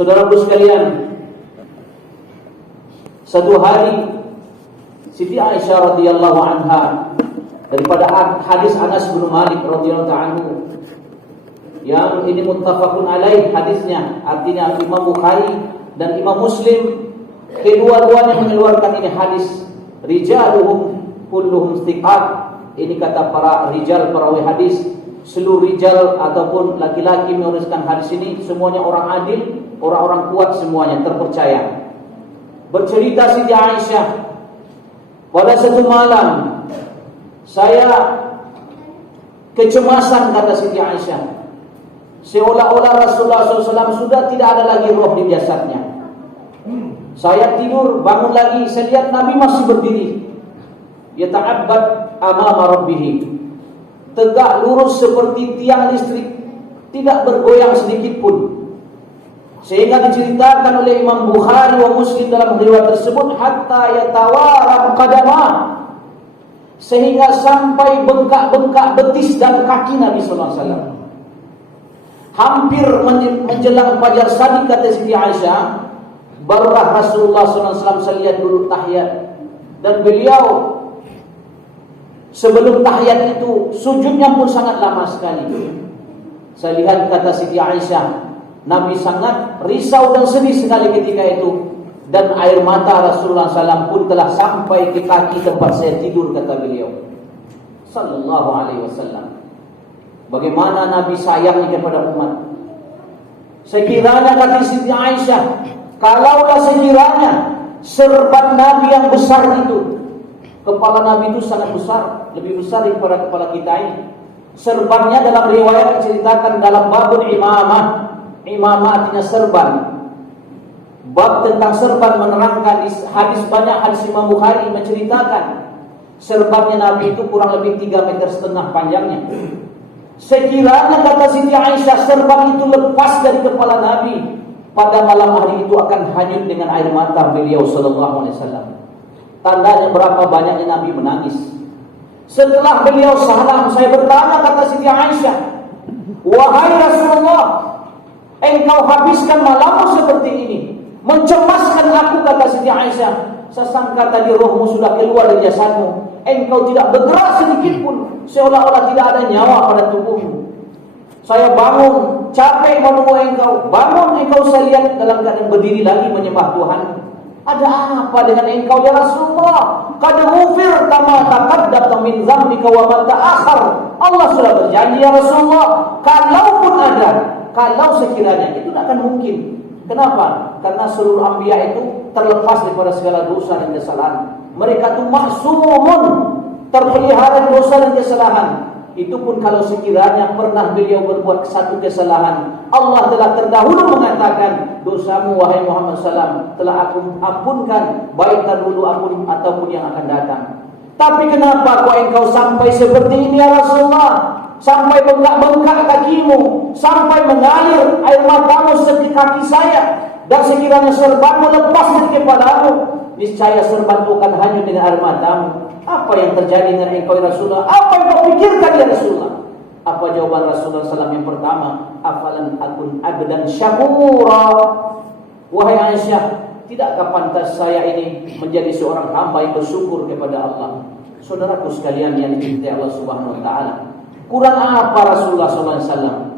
Saudaraku sekalian, satu hari Siti Aisyah radhiyallahu anha, daripada hadis Anas bin Malik radhiyallahu anhu, yang ini muttafaqun alaih hadisnya, artinya Imam Bukhari dan Imam Muslim kedua-duanya mengeluarkan ini hadis. Rijaluhum kulluhum thiqat. Ini kata para rijal perawi hadis, seluruh rijal ataupun laki-laki menuliskan hadis ini semuanya orang adil, orang-orang kuat, semuanya terpercaya. Bercerita Siti Aisyah, pada satu malam saya kecemasan, kata Siti Aisyah, seolah-olah Rasulullah SAW sudah tidak ada lagi roh di jasadnya. Saya tidur, bangun lagi, saya lihat Nabi masih berdiri, yata'abbad amama rabbih, tegak lurus seperti tiang listrik, tidak bergoyang sedikit pun. Sehingga diceritakan oleh Imam Bukhari wa Muslim dalam riwayat tersebut, hatta yatawaram qadama, sehingga sampai bengkak-bengkak betis dan kaki Nabi sallallahu alaihi wasallam. Hampir menjelang fajar shadiq, kata Siti Aisyah, barulah Rasulullah sallallahu alaihi wasallam saya lihat dulu tahiyat, dan beliau sebelum tahiyat itu sujudnya pun sangat lama sekali. Saya lihat, kata Siti Aisyah, Nabi sangat risau dan sedih sekali ketika itu, dan air mata Rasulullah SAW pun telah sampai ke kaki tempat saya tidur, kata beliau sallallahu alaihi wasallam. Bagaimana Nabi sayangnya kepada umat. Sekiranya, kata Siti Aisyah, kalaulah sekiranya serban Nabi yang besar itu, kepala Nabi itu sangat besar, lebih besar daripada kepala kita ini. Serbannya dalam riwayat diceritakan dalam babul imamah. Imamah artinya serban. Bab tentang serban menerangkan hadis, banyak hadis Imam Bukhari menceritakan serbannya Nabi itu kurang lebih 3,5 meter panjangnya. Sekiranya, kata Siti Aisyah, serban itu lepas dari kepala Nabi, pada malam hari itu akan hanyut dengan air mata beliau sallallahu alaihi wasallam. Tandanya berapa banyaknya Nabi menangis. Setelah beliau salam, saya bertanya, kata Siti Aisyah, wahai Rasulullah, engkau habiskan malammu seperti ini, mencemaskan aku, kata Siti Aisyah. Saya sangka tadi rohmu sudah keluar dari jasadmu, engkau tidak bergerak sedikit pun, seolah-olah tidak ada nyawa pada tubuhmu. Saya bangun, capek menunggu engkau. Bangun engkau, saya lihat dalam keadaan berdiri lagi menyembah Tuhan. Ada apa dengan engkau ya Rasulullah? Qad ghufirta ma taqaddama min dzambika wa ma ta'akhkhar. Allah sudah berjanji ya Rasulullah, kalaupun ada, kalau sekiranya, itu tidak akan mungkin. Kenapa? Karena seluruh anbiya itu terlepas daripada segala dosa dan kesalahan. Mereka itu maksumun, terpelihara dosa dan kesalahan. Itu pun kalau sekiranya pernah beliau berbuat satu kesalahan, Allah telah terdahulu mengatakan, dosamu wahai Muhammad SAW telah aku ampunkan, baik terdahulu ampun ataupun yang akan datang. Tapi kenapa kok engkau sampai seperti ini ya Rasulullah? Sampai bengkak-bengkak kakimu, sampai mengalir air matamu seperti kaki saya, dan sekiranya serbanmu lepas dari kepalamu, niscaya serban itu akan hanyut dengan air matamu. Apa yang terjadi dengan engkau ya Rasulullah? Apa yang kau pikirkan ya Rasulullah? Apa jawaban Rasulullah SAW yang pertama? Afalan akun abdan syakura. Wahai Aisyah, tidakkah pantas saya ini menjadi seorang hamba yang bersyukur kepada Allah? Saudaraku sekalian yang dicintai Allah Subhanahu wa taala, kurang apa Rasulullah SAW?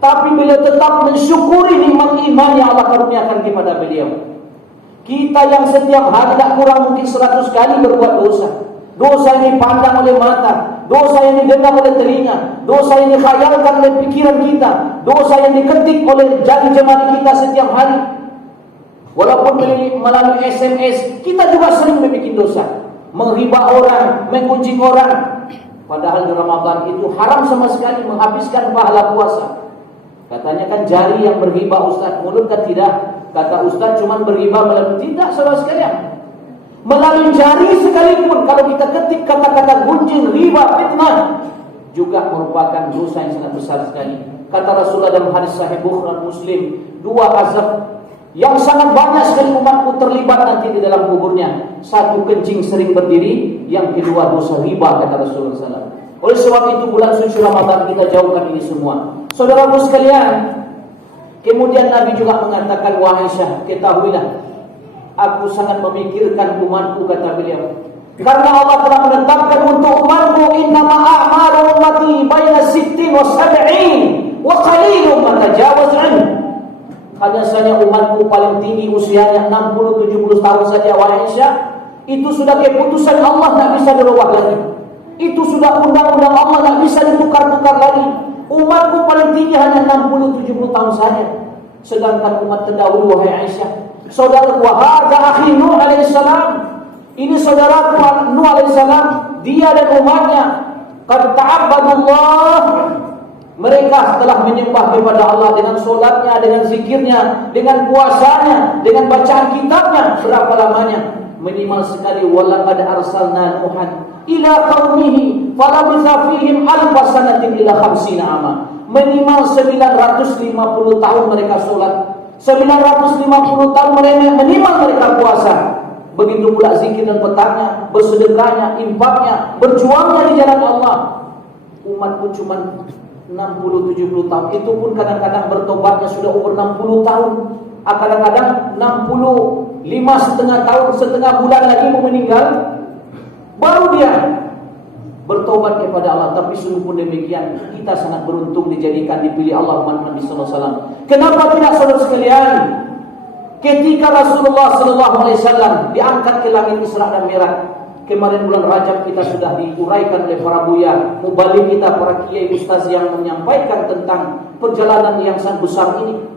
Tapi beliau tetap mensyukuri nikmat iman yang Allah karuniakan kepada beliau. Kita yang setiap hari tak kurang mungkin 100 kali berbuat dosa. Dosa yang dipandang oleh mata, dosa yang didengar oleh telinga, dosa yang dikhayalkan oleh pikiran kita, dosa yang diketik oleh jari jemari kita setiap hari. Walaupun melalui SMS, kita juga sering membuat dosa, menghibah orang, menggunjing orang. Padahal di Ramadan itu haram sama sekali menghabiskan pahala puasa. Katanya kan jari yang berghibah Ustaz, mulut kan tidak. Kata Ustaz cuma berghibah melalui, tidak saudara sekalian. Melalui jari sekalipun, kalau kita ketik kata-kata gunjing, riba, fitnah, juga merupakan dosa yang sangat besar sekali. Kata Rasulullah dalam hadis Sahih Bukhari Muslim, 2 azab yang sangat banyak sekali umatku terlibat nanti di dalam kuburnya. 1, kencing sering berdiri, yang kedua dosa riba, kata Rasulullah SAW. Oleh sebab itu bulan suci Ramadan kita jauhkan ini semua. Saudaraku sekalian, Kemudian Nabi juga mengatakan, wahai Aisyah, ketahuilah, aku sangat memikirkan umatku, kata beliau. Karena Allah telah menetapkan untuk umatku, innama a'malu ummati baina 60 wa 70 wa qalilun ma tajawaz an. Hanya saja umatku paling tinggi usianya 60-70 tahun saja, wahai Aisyah. Itu sudah keputusan Allah, tak bisa dirubah lagi. Itu sudah undang-undang Allah, tak bisa ditukar-tukar lagi. Umatku paling tinggi hanya 60-70 tahun saja. Sedangkan umat terdahulu, wahai Aisyah, saudara wahada akhi Nuh alaihissalam, ini saudaraku Nuh alaihissalam, dia dan umatnya qad ta'abbadullah, mereka telah menyembah kepada Allah dengan solatnya, dengan zikirnya, dengan puasanya, dengan bacaan kitabnya. Berapa lamanya? Minimal sekali. Walaqad arsalna Nuhan ila qaumihi falabitha fihim alf sanatin ila 50 ama. Minimal 950 tahun mereka solat, 950 tahun minimal mereka puasa. Begitu pula zikir dan petangnya, bersedekahnya, infaknya, berjuangnya di jalan Allah. Umatku cuma 60-70 tahun. Itu pun kadang-kadang bertobatnya sudah umur 60 tahun. Kadang-kadang 65,5 tahun, setengah bulan lagi mau meninggal, baru dia bertobat kepada Allah. Tapi sungguh pun demikian, kita sangat beruntung dijadikan, dipilih Allah umat Nabi sallallahu alaihi wasallam. Kenapa tidak, saudara sekalian? Ketika Rasulullah sallallahu alaihi wasallam diangkat ke langit Isra dan Mi'raj, kemarin bulan Rajab kita sudah diuraikan oleh para buya, mubalik kita, para kiai ustaz yang menyampaikan tentang perjalanan yang sangat besar ini.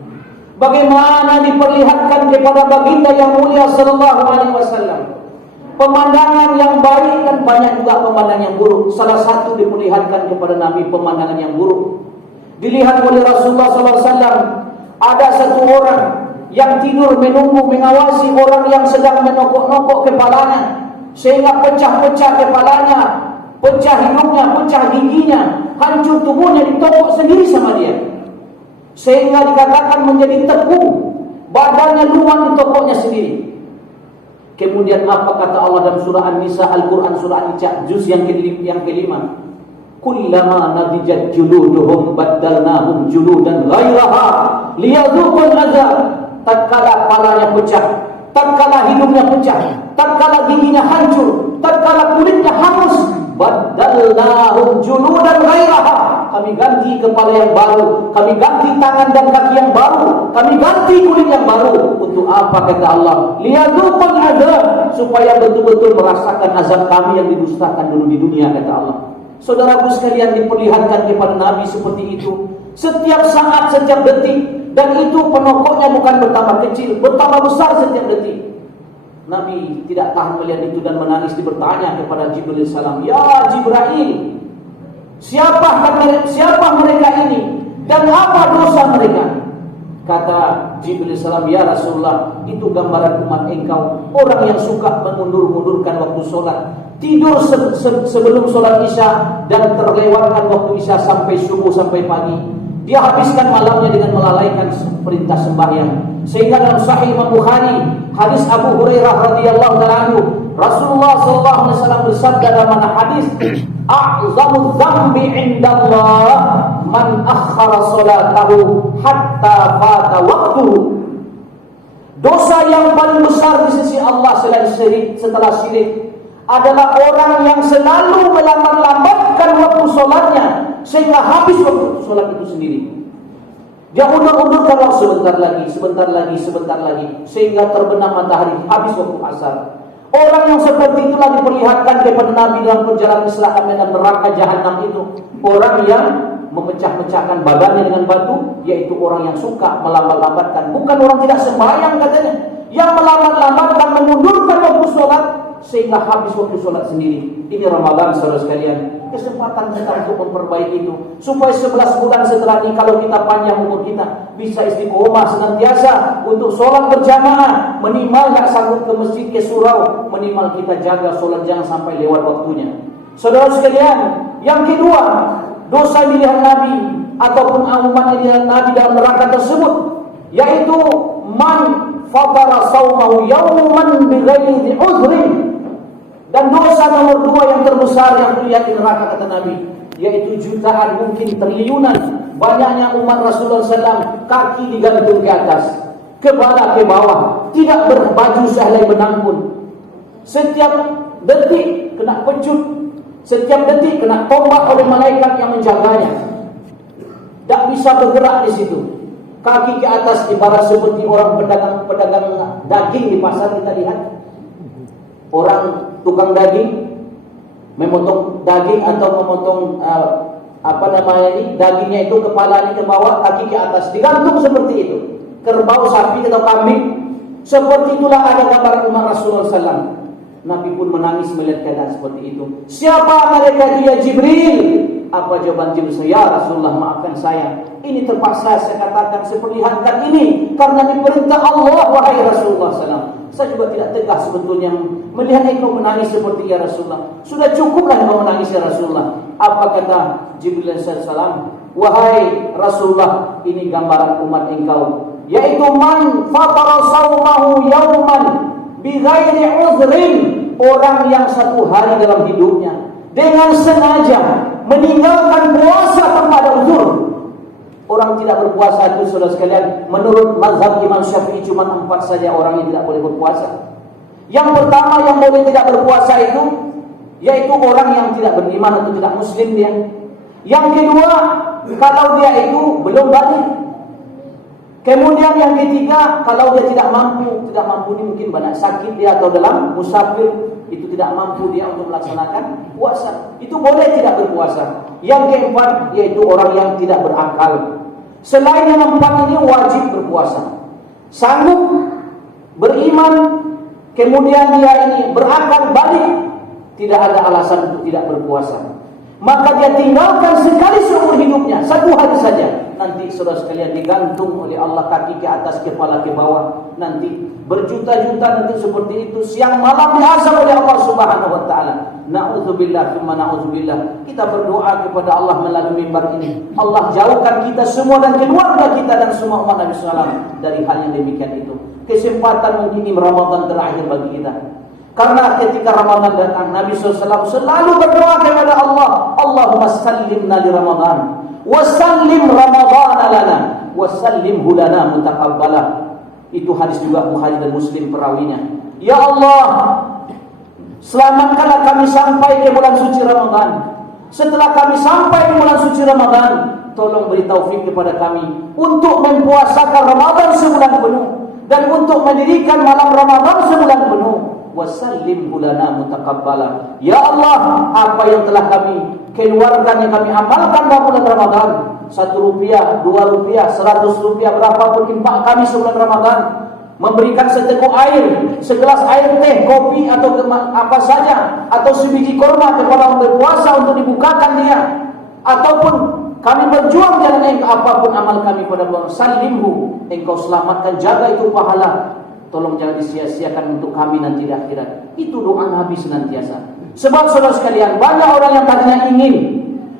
Bagaimana diperlihatkan kepada baginda yang mulia sallallahu alaihi wasallam pemandangan yang baik dan banyak juga pemandangan yang buruk. Salah satu diperlihatkan kepada Nabi pemandangan yang buruk. Dilihat oleh Rasulullah sallallahu alaihi wasallam, ada satu orang yang tidur menunggu mengawasi orang yang sedang menokok-nokok kepalanya, sehingga pecah-pecah kepalanya, pecah hidungnya, pecah giginya, hancur tubuhnya, ditokok sendiri sama dia, sehingga dikatakan menjadi tepung, badannya lumat ditokoknya sendiri. Kemudian apa kata Allah dalam surah An-Nisa, Al-Quran surah An-Nisa juz yang kelima, kullama nadijat juluduhum baddalnahum juludan ghairaha liyadhuqul azab. Tatkala kepalanya pecah, tatkala hidungnya pecah, tatkala giginya hancur, tatkala kulitnya hangus, baddalnahum juludan ghairaha, kami ganti kepala yang baru, kami ganti tangan dan kaki yang baru, kami ganti kulit yang baru. Untuk apa, kata Allah? Liyadhuqul azab, supaya betul-betul merasakan azab kami yang didustakan dulu di dunia, kata Allah. Saudaraku sekalian, diperlihatkan kepada Nabi seperti itu setiap saat, setiap detik. Dan itu penokoknya bukan bertambah kecil, bertambah besar setiap detik. Nabi tidak tahan melihat itu dan menangis. Bertanya kepada Jibril salam, ya Jibril, siapa mereka ini dan apa dosa mereka? Kata Jibril salam, ya Rasulullah, itu gambaran umat engkau, orang yang suka mengundur-undurkan waktu sholat, tidur sebelum sholat Isya dan terlewatkan waktu Isya sampai subuh, sampai pagi. Dia habiskan malamnya dengan melalaikan perintah sembahyang. Sehingga dalam Sahih Imam Bukhari, hadis Abu Hurairah radhiyallahu taala anhu, Rasulullah sallallahu alaihi wasallam bersabda dalam hadis, "A'zamu dzambi 'indallah man akhkhara salatahu hatta fata waqtuhu." Dosa yang paling besar di sisi Allah selain syirik, setelah syirik, adalah orang yang selalu melambat-lambatkan waktu sholatnya sehingga habis waktu sholat itu sendiri. Dia undur-undurkan waktu sebentar lagi, sehingga terbenam matahari, habis waktu asar. Orang yang seperti itulah diperlihatkan kepada Nabi dalam perjalanan Isra dan neraka jahanam itu. Orang yang memecah-mecahkan badannya dengan batu, yaitu orang yang suka melambat-lambatkan. Bukan orang tidak sembahyang katanya, yang melambat-lambatkan, memundurkan waktu sholat sehingga habis waktu sholat sendiri. Ini Ramadan, saudara sekalian, kesempatan kita untuk memperbaiki itu, supaya 11 bulan setelah ini, kalau kita panjang umur kita, bisa istiqomah senantiasa untuk sholat berjamaah. Minimal tak sanggup ke masjid, ke surau, minimal kita jaga sholat jangan sampai lewat waktunya. Saudara sekalian, yang kedua, dosa pilihan Nabi ataupun umat pilihan Nabi dalam neraka tersebut, yaitu man fatara saumahu yawman bighairi uzrin. Dan dosa nomor 2 yang terbesar yang terlihat di neraka, kata Nabi, yaitu jutaan, mungkin triliunan banyaknya umat Rasulullah SAW kaki digantung ke atas, kepala ke bawah, tidak berbaju sehelai benang pun. Setiap detik kena pecut, setiap detik kena tombak oleh malaikat yang menjaganya. Tak bisa bergerak di situ. Kaki ke atas ibarat seperti orang pedagang daging di pasar. Kita lihat orang tukang daging memotong daging atau memotong dagingnya itu kepalanya ke bawah, kaki ke atas, digantung seperti itu. Kerbau, sapi atau kambing, seperti itulah ada gambar umat Rasulullah SAW. Nabi pun menangis melihat keadaan seperti itu. Siapa mereka itu ya Jibril? Apa jawaban Jibril? Ya Rasulullah, maafkan saya. Ini terpaksa saya katakan, saya perlihatkan ini karena diperintah Allah, wahai Rasulullah SAW. Saya juga tidak tegas sebetulnya melihat engkau menangis seperti ya Rasulullah. Sudah cukuplah engkau menangis ya Rasulullah. Apa kata Jibril SAW? Wahai Rasulullah, ini gambaran umat engkau, yaitu man fatara sawmahu yawman bighairi uzrin, orang yang satu hari dalam hidupnya dengan sengaja meninggalkan puasa tanpa ada uzur. Orang tidak berpuasa itu, saudara sekalian, menurut mazhab Imam Syafi'i cuma 4 saja orang yang tidak boleh berpuasa. Yang pertama yang boleh tidak berpuasa itu yaitu orang yang tidak beriman atau tidak muslim dia. Yang kedua, kalau dia itu belum balik. Kemudian yang ketiga, kalau dia tidak mampu ini mungkin banyak sakit dia atau dalam musafir, itu tidak mampu dia untuk melaksanakan puasa, itu boleh tidak berpuasa. Yang keempat yaitu orang yang tidak berakal. Selain yang 4 ini wajib berpuasa. Sanggup beriman, kemudian dia ini berakal balik, tidak ada alasan untuk tidak berpuasa. Maka dia tinggalkan sekali seumur hidupnya, 1 hari saja. Nanti saudara sekalian digantung oleh Allah kaki ke atas, kepala ke bawah. Nanti berjuta-juta nanti seperti itu, siang malam diazab oleh Allah Subhanahu wa taala. Na'udzubillah, tsumma na'udzubillah. Kita berdoa kepada Allah melalui mimbar ini. Allah jauhkan kita semua dan keluarga kita dan semua umat Nabi SAW dari hal yang demikian itu. Kesempatan mungkin ini Ramadan terakhir bagi kita. Karena ketika Ramadan datang, Nabi SAW selalu berdoa kepada Allah, Allahumma sallimna li Ramadan, wa sallim Ramadan lana, wa sallimhu lana mutaqabbalah. Itu hadis juga Bukhari dan Muslim perawinya. Ya Allah, selamatkanlah kami sampai ke bulan suci Ramadan. Setelah kami sampai di bulan suci Ramadan, tolong beri taufik kepada kami untuk mempuasakan Ramadan sebulan penuh dan untuk mendirikan malam Ramadan sebulan penuh. Wasallimhu lana mutaqabbala. Ya Allah, apa yang telah kami keluarkan, yang kami amalkan dalam bulan Ramadan, 1 rupiah, 2 rupiah, 100 rupiah, berapapun infak kami sebulan Ramadan, memberikan seteguk air, segelas air teh, kopi atau apa saja, atau sebiji kurma kepada orang berpuasa untuk dibukakan dia, ataupun kami berjuang jalan engkau, apapun amal kami pada bulan, salimhu, engkau selamatkan, jaga itu pahala. Tolong jangan disia-siakan untuk kami nanti di akhirat. Itu doa Nabi senantiasa. Sebab saudara sekalian, banyak orang yang tadinya ingin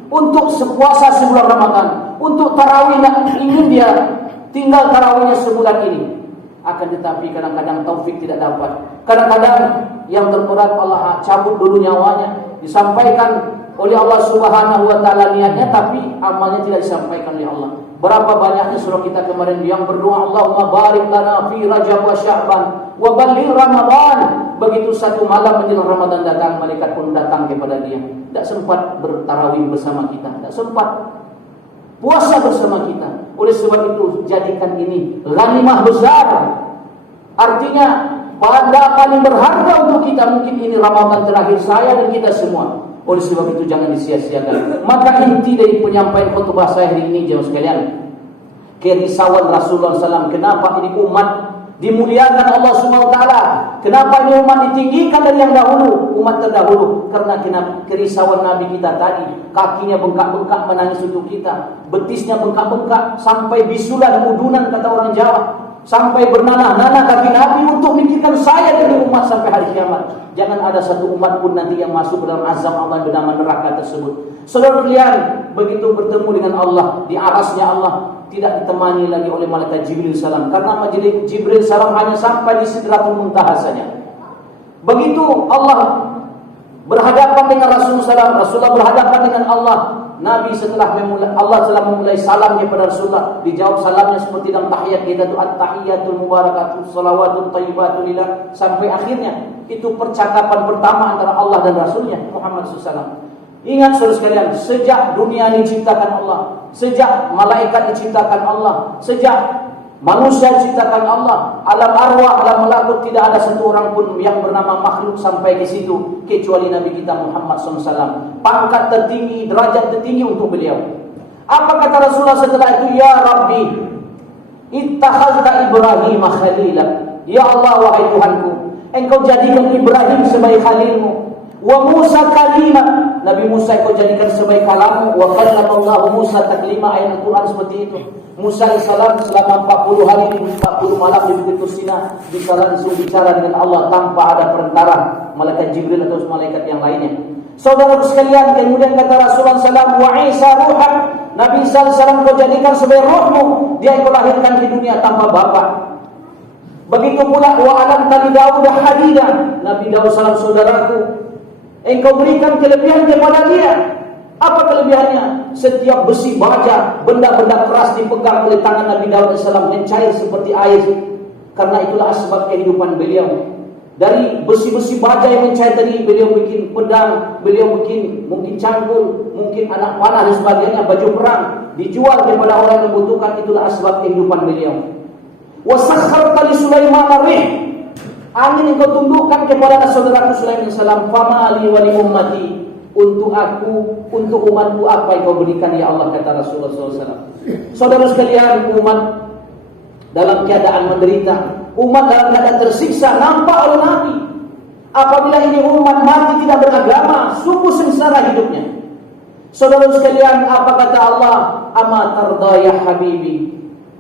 untuk puasa sebulan Ramadan, untuk tarawih, ingin dia tinggal tarawihnya sebulan ini. Akan tetapi kadang-kadang taufik tidak dapat. Kadang-kadang yang terberat Allah cabut dulu nyawanya. Disampaikan oleh Allah Subhanahu wa taala niatnya, tapi amalnya tidak disampaikan oleh Allah. Berapa banyaknya surah kita kemarin yang berdoa, Allahumma barik lana fi Rajab wa Sya'ban wa balligh Ramadan. Begitu 1 malam menjelang Ramadan datang, malaikat pun datang kepada dia. Tak sempat bertarawih bersama kita, tak sempat puasa bersama kita. Oleh sebab itu, jadikan ini ghanimah besar. Artinya pada paling berharga untuk kita, mungkin ini Ramadan terakhir saya dan kita semua. Oleh sebab itu jangan disia-siakan. Maka inti dari penyampaian khutbah saya hari ini, jemaah sekalian, kerisauan Rasulullah SAW. Kenapa ini umat dimuliakan Allah Subhanahu wa taala? Kenapa ini umat ditinggikan dari yang dahulu, umat terdahulu? Karena kerisauan Nabi kita tadi, kakinya bengkak-bengkak menangis untuk kita, betisnya bengkak-bengkak sampai bisulan, udunan kata orang Jawa, sampai bernanah-nanah kaki Nabi untuk mikirkan saya dari umat sampai hari kiamat. Jangan ada satu umat pun nanti yang masuk dalam azab Allah bernama neraka tersebut. Saudara sekalian, begitu bertemu dengan Allah di arasnya Allah, tidak ditemani lagi oleh malaikat Jibril salam, karena majelis Jibril salam hanya sampai di Sidratul Muntaha saja. Begitu Allah berhadapan dengan Rasulullah SAW, Rasulullah berhadapan dengan Allah, Nabi Allah telah memulai salamnya kepada Rasulullah, dijawab salamnya seperti dalam tahiyat kita itu at-tahiyatul mubarakatuh salawatut thayyibatu lillah, sampai akhirnya. Itu percakapan pertama antara Allah dan Rasulnya Muhammad SAW. Ingat saudara sekalian, sejak dunia diciptakan Allah, sejak malaikat diciptakan Allah, sejak manusia diciptakan Allah, alam arwah, alam malakut, tidak ada satu orang pun yang bernama makhluk sampai ke situ kecuali Nabi kita Muhammad SAW. Pangkat tertinggi, derajat tertinggi untuk beliau. Apa kata Rasulullah setelah itu? Ya Rabbi, ittakhadta Ibrahim khalila. Ya Allah, wahai Tuhanku, Engkau jadikan Ibrahim sebagai khalilmu. Wa Musa kalimat, Nabi Musa Engkau jadikan sebagai kalammu. Wa kallamallahu Musa taklima, ayat Al-Quran seperti itu. Musa AS selama 40 hari 40 malam di Bukit Tursina bisa langsung bicara dengan Allah tanpa ada perantara malaikat Jibril atau malaikat yang lainnya. Saudara sekalian, kemudian kata Rasulullah SAW, wa Isa ruhan, Nabi Isa SAW Kau jadikan sebagai rohmu, dia Engkau lahirkan di dunia tanpa bapa. Begitu pula wa alam tali Daud hadida, Nabi Daud SAW saudaraku, Engkau berikan kelebihan kepada dia. Apa kelebihannya? Setiap besi baja, benda-benda keras dipegang oleh tangan Nabi Daud AS mencair seperti air. Karena itulah sebab kehidupan beliau. Dari besi-besi baja yang mencair tadi, beliau bikin pedang, beliau bikin mungkin cangkul, mungkin anak panah dan sebagainya, baju perang, dijual kepada orang yang membutuhkan. Itulah sebab kehidupan beliau. Wasakharta li Sulaiman ar-rih, angin yang Kau tundukkan kepada saudaraku Sulaiman salam. Fama li wa li ummati, untuk aku, untuk umatku apa yang Kau berikan ya Allah, kata Rasulullah SAW. Saudara sekalian, umat dalam keadaan menderita, umat dalam keadaan tersiksa, nampak oleh Nabi. Apabila ini umat mati tidak beragama, sungguh sengsara hidupnya. Saudara sekalian, apa kata Allah? Ama tarda ya habibi,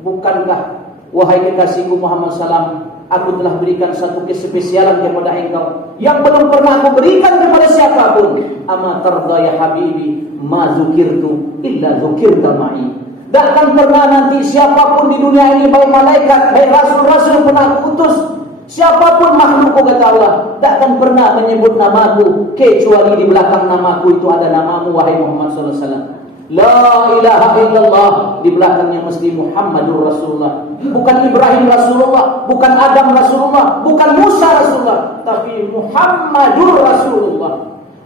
bukankah wahai kekasihku Muhammad SAW, aku telah berikan satu kespesialan kepada engkau yang belum pernah aku berikan kepada siapapun. Ama tarda ya habibi, ma zukirtu illa zukirta ma'i. Takkan pernah nanti siapapun di dunia ini, baik malaikat, baik rasul-rasul yang pernah aku utus, siapapun makhlukku, kata Allah, takkan pernah menyebut namaku kecuali di belakang namaku itu ada namamu wahai Muhammad SAW. La ilaha illallah, di belakangnya mesti Muhammadur Rasulullah. Bukan Ibrahim Rasulullah, bukan Adam Rasulullah, bukan Musa Rasulullah, tapi Muhammadur Rasulullah.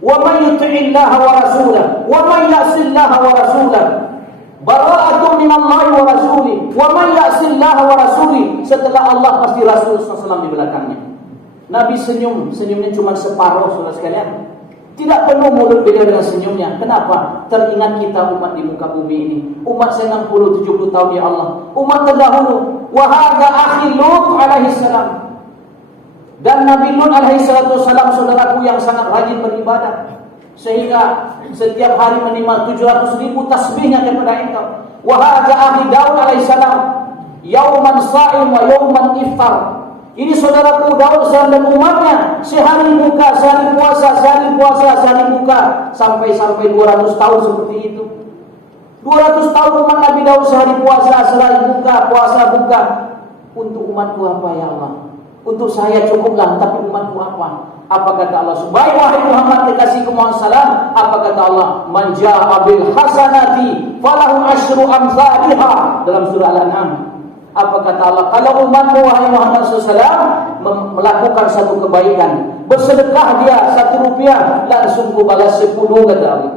Wa man yuti'illaha wa rasulahu wa man ya'sillaha wa rasulahu bara'atun minallahi wa rasuli wa man ya'sillaha wa rasuli. Setelah Allah pasti Rasul SAW di belakangnya. Nabi senyum, senyumnya cuma separuh, saudara sekalian. Tidak penuh mulut beliau dengan senyumnya. Kenapa? Teringat kita umat di muka bumi ini, umat 60-70 tahun ya Allah, umat terdahulu. Wa hadza akhi Lut alaihi salam, dan Nabi Lut alaihi salatu wasalam saudaraku yang sangat rajin beribadah, sehingga setiap hari minimal 700.000 tasbihnya kepada engkau. Wa hadza akhi Daud alaihi salam, yauman sha'im wa yauman iftar. Ini saudaraku Daud dan umatnya, sehari buka, sehari puasa, sehari puasa, sehari buka, sampai 200 tahun seperti itu. 200 tahun umat Nabi Daud sehari puasa, sehari buka, puasa buka. Untuk umatku apa ya Allah? Untuk saya cukuplah, tapi umatku apa? Apa kata Allah? Baik wahai Muhammad kekasihku Muhammad salam. Apa kata Allah? Man jaa bil hasanati falahu asyru amsalihha, dalam surah Al-An'am. Apa kata Allah? Kalau umatmu wahai Muhammad SAW melakukan satu kebaikan, bersedekah dia 1 rupiah, langsung ku balas 10, kata Allah.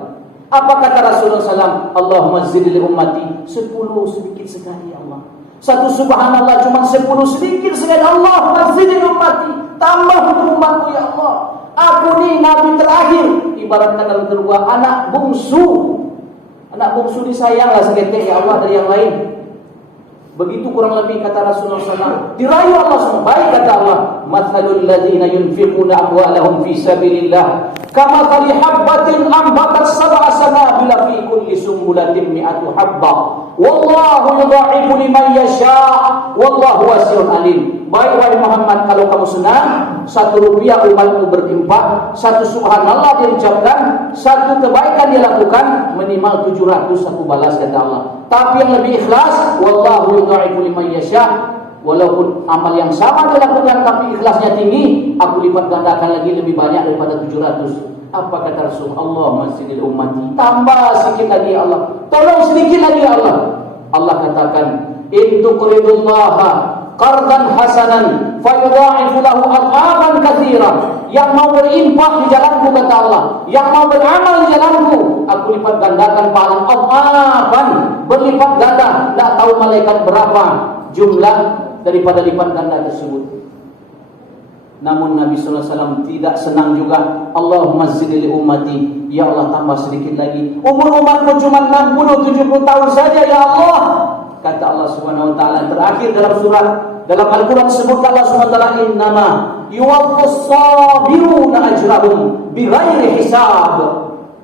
Apa kata Rasulullah SAW? Allahumma zid li ummati 10, sedikit sekali ya Allah. Satu subhanallah cuma 10, sedikit sekali. Allahumma zid li ummati, tambah untuk umatku ya Allah. Aku ni Nabi terakhir, ibaratkan dalam terbuah anak bungsu. Anak bungsu disayang lah seketik ya Allah dari yang lain. Begitu kurang lebih kata Rasulullah SAW. Dirayu Allah SWT. Baik kata Allah, mathalul ladzina yunfiquna amwalahum fi sabilillah kamathali habbatin ambatat sab'a sanabila fi kulli sumbulatin mi'atu habba wallahu yudha'ifu liman yasha' wallahu wasi'un alim. Baik wahai Muhammad, kalau kamu senang 1 rupiah umatmu berinfak, 1 subhanallah dia ucapkan, 1 kebaikan dia lakukan, minimal 700 aku balas kata Allah. Tapi yang lebih ikhlas, wallahu yudha'ifu liman yasha', walaupun amal yang sama dia lakukan tapi ikhlasnya tinggi, aku lipat gandakan lagi lebih banyak daripada 700. Apa kata Rasul? Allah masjidil ummati. Tambah sedikit lagi ya Allah. Tolong sedikit lagi ya Allah. Allah katakan, in tuqridullaha qardan hasanan fayudha'ifu lahu adhafan katsira. Yang mau berinfak di jalanku kata Allah, yang mau beramal di jalanku, aku lipat gandakan pahala adhafan, berlipat ganda. Tak tahu malaikat berapa jumlah daripada lipat ganda tersebut. Namun Nabi SAW tidak senang juga. Allahumma zidli ummati, ya Allah tambah sedikit lagi. Umur umatku cuma 60-70 tahun saja ya Allah. Kata Allah Subhanahu wa taala terakhir dalam Al-Quran sebut Allah Subhanahu wa taala, innama yuwaffas sabiruna ajrahum bighairi hisab.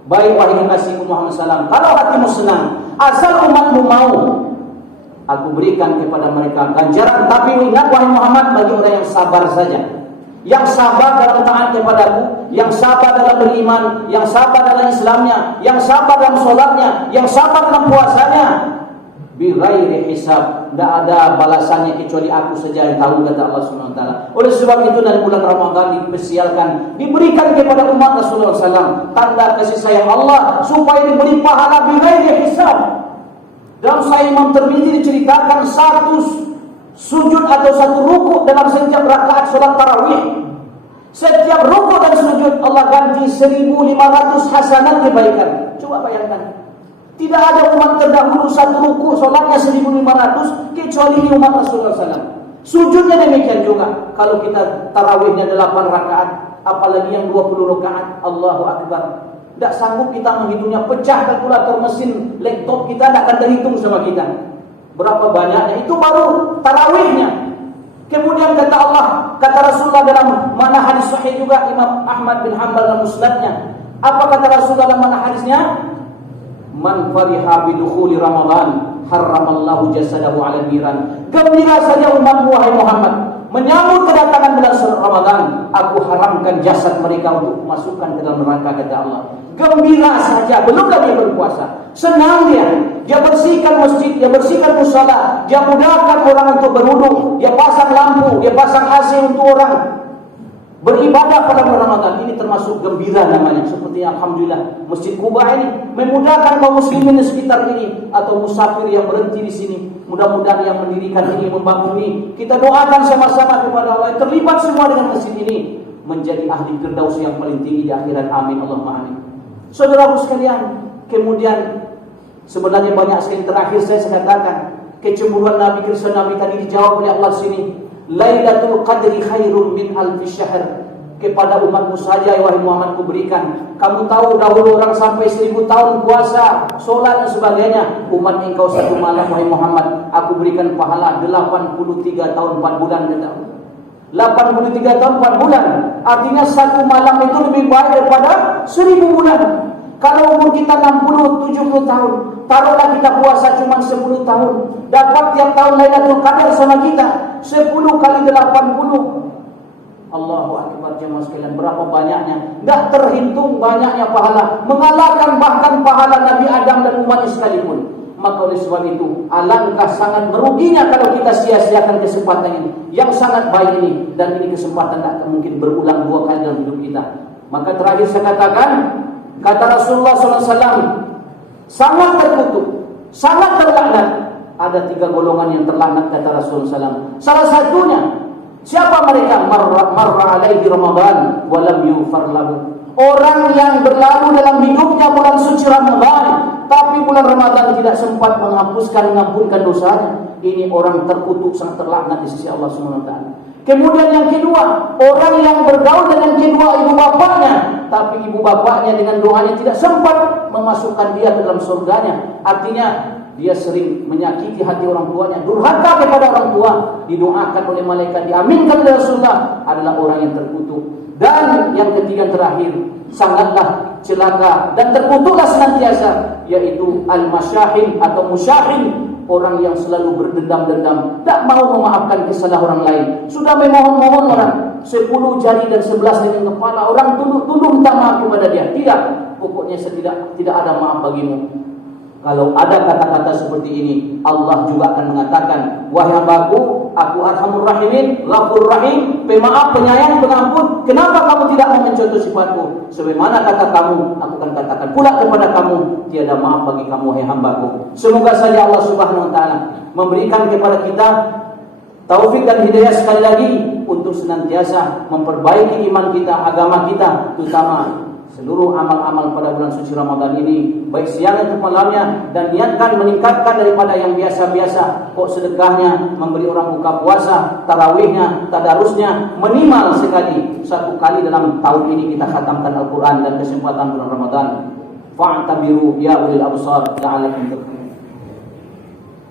Baik wahai kekasihku Muhammad SAW, kalau hatimu senang, asal umatmu mau, aku berikan kepada mereka ganjaran. Tapi ingat wahai Muhammad, bagi orang yang sabar saja, yang sabar dalam taat kepadaku, yang sabar dalam beriman, yang sabar dalam Islamnya, yang sabar dalam sholatnya, yang sabar dalam puasanya, bighairi hisab, tidak ada balasannya kecuali aku saja yang tahu, kata Allah Subhanahu wa taala. Oleh sebab itu dalam bulan Ramadan dispesialkan, diberikan kepada umat Rasulullah SAW tanda kasih sayang Allah supaya diberi pahala bighairi hisab. Dalam Sahih Imam Tirmidzi diceritakan satu sujud atau satu rukuk dalam setiap rakaat sholat tarawih. Setiap rukuk dan sujud Allah ganti 1.500 hasanat kebaikan. Coba bayangkan. Tidak ada umat terdahulu satu rukuk sholatnya 1.500 kecuali di umat Rasulullah SAW. Sujudnya demikian juga. Kalau kita tarawihnya 8 rakaat, apalagi yang 20 rakaat, Allahu Akbar. Tidak sanggup kita menghitungnya, pecah kalkulator mesin laptop kita tidak akan terhitung sama kita. Berapa banyaknya, itu baru tarawihnya. Kemudian kata Allah, kata Rasulullah dalam mana hadis sahih juga Imam Ahmad bin Hanbal dalam musnadnya. Apa kata Rasulullah dalam mana hadisnya? Man fariha bidukhuli Ramadan haramallahu jasadahu 'ala niran. Gembira saja umatmu wahai Muhammad menyambut kedatangan bulan Ramadan, aku haramkan jasad mereka untuk masukkan ke dalam neraka, kata Allah. Gembira saja, belum lagi berpuasa. Senang dia bersihkan masjid, dia bersihkan musala, dia mudahkan orang untuk berwudu, dia pasang lampu, dia pasang AC untuk orang beribadah pada bulan Ramadan. Ini termasuk gembira namanya. Seperti alhamdulillah Masjid Kuba ini memudahkan kaum muslimin di sekitar ini atau musafir yang berhenti di sini. Mudah-mudahan yang mendirikan ini, membangun ini, kita doakan sama-sama kepada Allah yang terlibat semua dengan masjid ini menjadi ahli firdaus yang paling tinggi di akhirat. Amin Allahumma amin. Saudaraku sekalian, kemudian sebenarnya banyak sekali. Terakhir saya katakan kecemburuan Nabi, Kristen Nabi tadi dijawab oleh Allah sini. Lailatul Qadri khairum min alfi syahr. Kepada umatmu saja ya wahai Muhammad ku berikan. Kamu tahu dahulu orang sampai 1000 tahun puasa, solat dan sebagainya. Umat engkau satu malam wahai Muhammad, aku berikan pahala 83 tahun 4 bulan, kata Allah. 83 tahun 4 bulan. Artinya satu malam itu lebih baik daripada 1000 bulan. Kalau umur kita 60, 70 tahun, taruhlah kita puasa cuma 10 tahun, dapat tiap tahun Lailatul Qadar sama kita 10 kali 80. Allahu Akbar jemaah sekalian, berapa banyaknya? Tidak terhitung banyaknya pahala, mengalahkan bahkan pahala Nabi Adam dan umatnya sekalipun. Maka oleh sebab itu, alangkah sangat meruginya kalau kita sia-siakan kesempatan ini yang sangat baik ini, dan ini kesempatan tidak mungkin berulang 2 kali dalam hidup kita. Maka terakhir saya katakan, kata Rasulullah SAW, sangat terkutuk, sangat terlaknat. Ada 3 golongan yang terlaknat, kata Rasulullah SAW. Salah satunya, siapa mereka? Marra alaihi Ramadan walam yufar lahu. Orang yang berlalu dalam hidupnya bulan suci Ramadan, tapi bulan Ramadan tidak sempat mengampunkan dosanya. Ini orang terkutuk, sangat terlaknat di sisi Allah SWT. Kemudian yang kedua, orang yang bergaul dengan kedua ibu bapaknya, tapi ibu bapaknya dengan doanya tidak sempat memasukkan dia ke dalam surganya. Artinya dia sering menyakiti hati orang tuanya, durhaka kepada orang tua, didoakan oleh malaikat, diaminkan oleh Rasulullah, adalah orang yang terkutuk. Dan yang ketiga terakhir, sangatlah celaka dan terkutuklah senantiasa, yaitu al-masyahin atau musyahin, orang yang selalu berdendam-dendam, tak mau memaafkan kesalahan orang lain. Sudah memohon-mohon orang, 10 jari dan 11 dengan kepala, orang tunduk minta maaf kepada dia. Tidak, pokoknya tidak ada maaf bagimu. Kalau ada kata-kata seperti ini, Allah juga akan mengatakan, wahai hambaku, Aku Arhamur Rahimin, Ghafurur Rahim, pemaaf, penyayang, pengampun. Kenapa kamu tidak mau mencontoh sifatku? Sebagaimana kata kamu, aku akan katakan pula kepada kamu, tiada maaf bagi kamu, hai hambaku. Semoga saja Allah Subhanahu wa taala memberikan kepada kita taufik dan hidayah sekali lagi untuk senantiasa memperbaiki iman kita, agama kita, terutama seluruh amal-amal pada bulan suci Ramadan ini, baik siang atau malamnya, dan niatkan meningkatkan daripada yang biasa-biasa. Kok sedekahnya, memberi orang buka puasa, tarawihnya, tadarusnya, minimal sekali, 1 kali dalam tahun ini kita khatamkan Al-Quran dan kesempatan bulan Ramadan. Fa'tabiru ya ulil absar la'alakum turhamun.